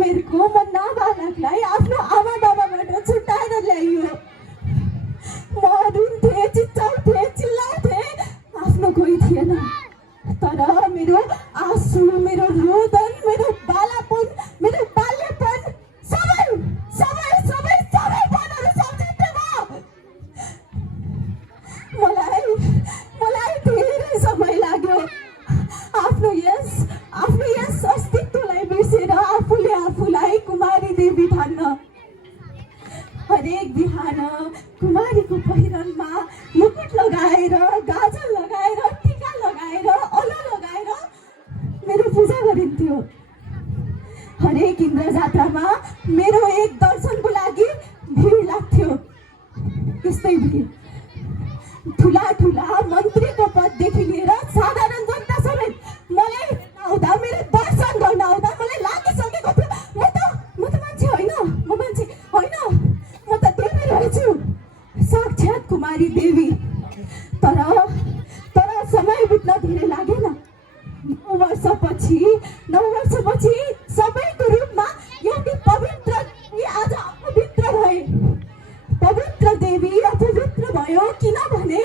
उमेरको म नाबालकलाई आफ्नो आमा बाबाबाट छुट्याएर ल्याइयो। म रुन्थे, चिच्चाउँथे, चिल्लाउँथे, आफ्नो कोही थिएन। तर मेरो आँसु, मेरो रोदन, मेरो बालापन, मेरो बाल्यपन सबै सबै सबै सबै पलहरू सम्झिन्थे म। मलाई धेरै समय लाग्यो आफ्नो यस अस्तित्वलाई बिर्सेर आफूलाई कुमारी देवी ठान्न। हरेक बिहान कुमारीको पहिरनमा मुकुट लगाएर, गाजल लगाएर, टीका लगाएर, अलो लगाएर मेरो पूजा गरिन्थ्यो। हरेक इन्द्र जात्रामा मेरो एक दर्शनको लागि भिड लाग्थ्यो। यस्तै भिड ठुला ठुला मन्त्रीको पददेखि लिएर साधारण जनता समेत मलाई आउँदा, मेरो दर्शन गर्न आउँदा मलाई लागिसकेको थियो म त मान्छे होइन, म त देवी रहेछु, साक्षात् कुमारी देवी। तर समय बित्न धेरै लागेन। 9 वर्षपछि सबैको रूपमा एउटी पवित्र देवी आज अपवित्र भए। पवित्र देवी अपवित्र भयो किनभने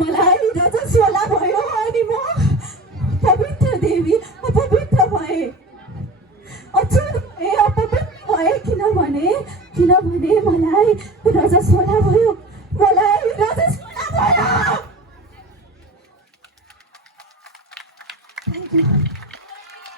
मलाई रजस्वला भयो अनि म पवित्र देवी अपवित्र भए। अचूर भए, अपवित्र भए किनभने मलाई रजस्वला भयो।